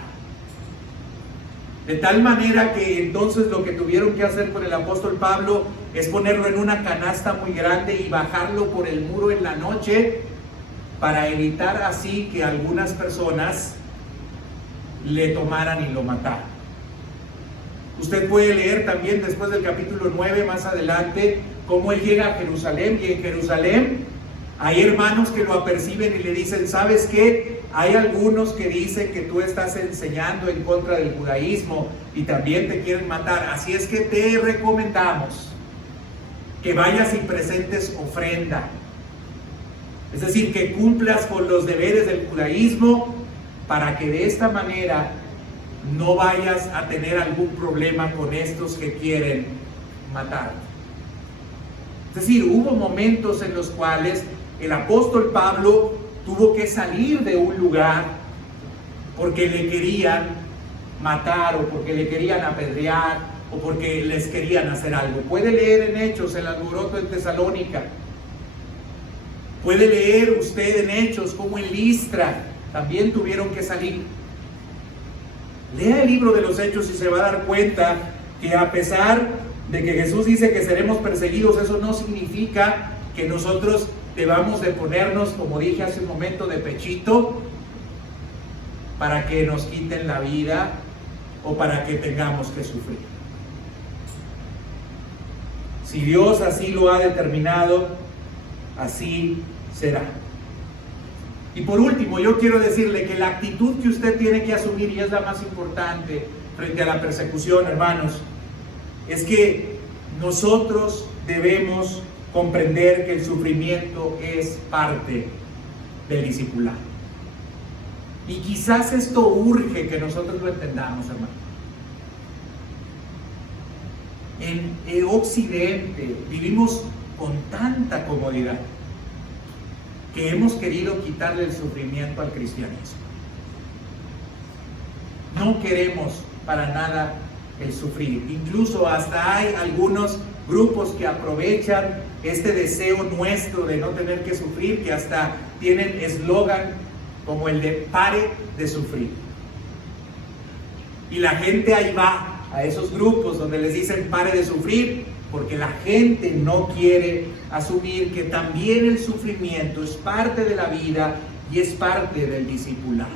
De tal manera que entonces lo que tuvieron que hacer con el apóstol Pablo es ponerlo en una canasta muy grande y bajarlo por el muro en la noche, para evitar así que algunas personas le tomaran y lo mataran. Usted puede leer también después del capítulo 9, más adelante, cómo él llega a Jerusalén, y en Jerusalén hay hermanos que lo aperciben y le dicen, ¿sabes qué? Hay algunos que dicen que tú estás enseñando en contra del judaísmo y también te quieren matar, así es que te recomendamos que vayas y presentes ofrenda, es decir, que cumplas con los deberes del judaísmo, para que de esta manera no vayas a tener algún problema con estos que quieren matar. Es decir, hubo momentos en los cuales el apóstol Pablo tuvo que salir de un lugar porque le querían matar, o porque le querían apedrear, o porque les querían hacer algo. Puede leer en Hechos el alboroto en Tesalónica. Puede leer usted en Hechos como en Listra también tuvieron que salir. Lea el libro de los Hechos y se va a dar cuenta que a pesar de que Jesús dice que seremos perseguidos, eso no significa que nosotros debamos de ponernos, como dije hace un momento, de pechito para que nos quiten la vida o para que tengamos que sufrir. Si Dios así lo ha determinado, así será. Y por último, yo quiero decirle que la actitud que usted tiene que asumir, y es la más importante frente a la persecución, hermanos, es que nosotros debemos comprender que el sufrimiento es parte del discipulado. Y quizás esto urge que nosotros lo entendamos, hermano. En el Occidente vivimos con tanta comodidad que hemos querido quitarle el sufrimiento al cristianismo. No queremos para nada el sufrir. Incluso hasta hay algunos grupos que aprovechan este deseo nuestro de no tener que sufrir, que hasta tienen eslogan como el de pare de sufrir. Y la gente ahí va a esos grupos donde les dicen pare de sufrir, porque la gente no quiere asumir que también el sufrimiento es parte de la vida y es parte del discipulado.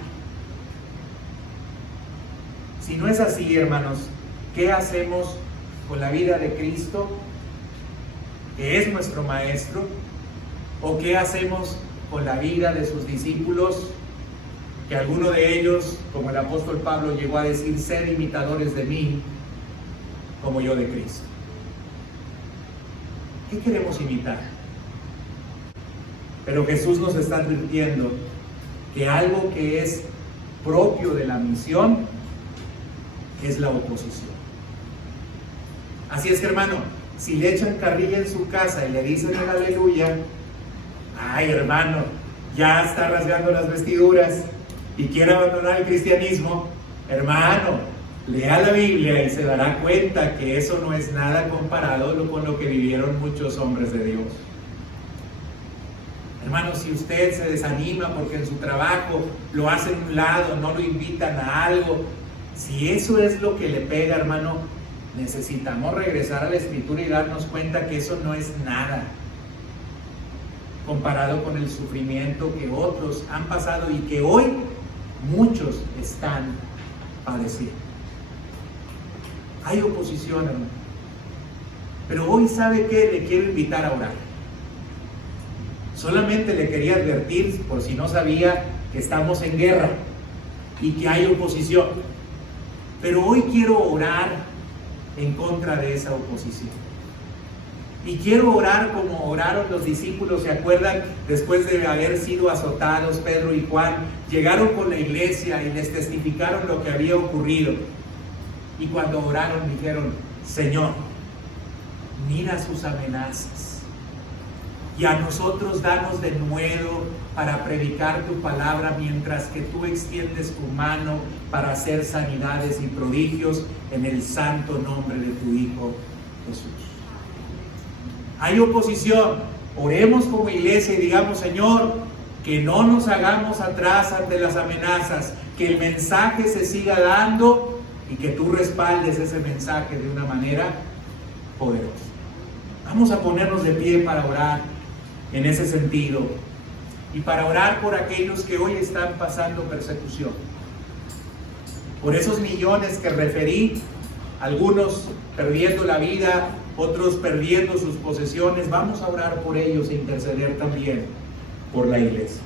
Si no es así, hermanos, ¿qué hacemos con la vida de Cristo? que es nuestro Maestro? ¿O qué hacemos con la vida de sus discípulos? Que alguno de ellos, como el apóstol Pablo llegó a decir, sed imitadores de mí, como yo de Cristo. ¿Qué queremos imitar? Pero Jesús nos está advirtiendo que algo que es propio de la misión es la oposición. Así es que, hermano, si le echan carrilla en su casa y le dicen el aleluya, ay, hermano, ya está rasgando las vestiduras y quiere abandonar el cristianismo, hermano, lea la Biblia y se dará cuenta que eso no es nada comparado con lo que vivieron muchos hombres de Dios. Hermano, si usted se desanima porque en su trabajo lo hacen a un lado, no lo invitan a algo, si eso es lo que le pega, hermano, necesitamos regresar a la Escritura y darnos cuenta que eso no es nada comparado con el sufrimiento que otros han pasado y que hoy muchos están padeciendo. Hay oposición, hermano. Pero hoy, ¿sabe qué? Le quiero invitar a orar. Solamente le quería advertir, por si no sabía, que estamos en guerra y que hay oposición. Pero hoy quiero orar en contra de esa oposición. Y quiero orar como oraron los discípulos, ¿se acuerdan? Después de haber sido azotados, Pedro y Juan, llegaron con la iglesia y les testificaron lo que había ocurrido. Y cuando oraron dijeron, Señor, mira sus amenazas. Y a nosotros danos de nuevo para predicar tu palabra mientras que tú extiendes tu mano para hacer sanidades y prodigios en el santo nombre de tu Hijo Jesús. Hay oposición. Oremos como iglesia y digamos, Señor, que no nos hagamos atrás ante las amenazas, que el mensaje se siga dando y que tú respaldes ese mensaje de una manera poderosa. Vamos a ponernos de pie para orar en ese sentido y para orar por aquellos que hoy están pasando persecución, por esos millones que referí, algunos perdiendo la vida, otros perdiendo sus posesiones. Vamos a orar por ellos e interceder también por la iglesia.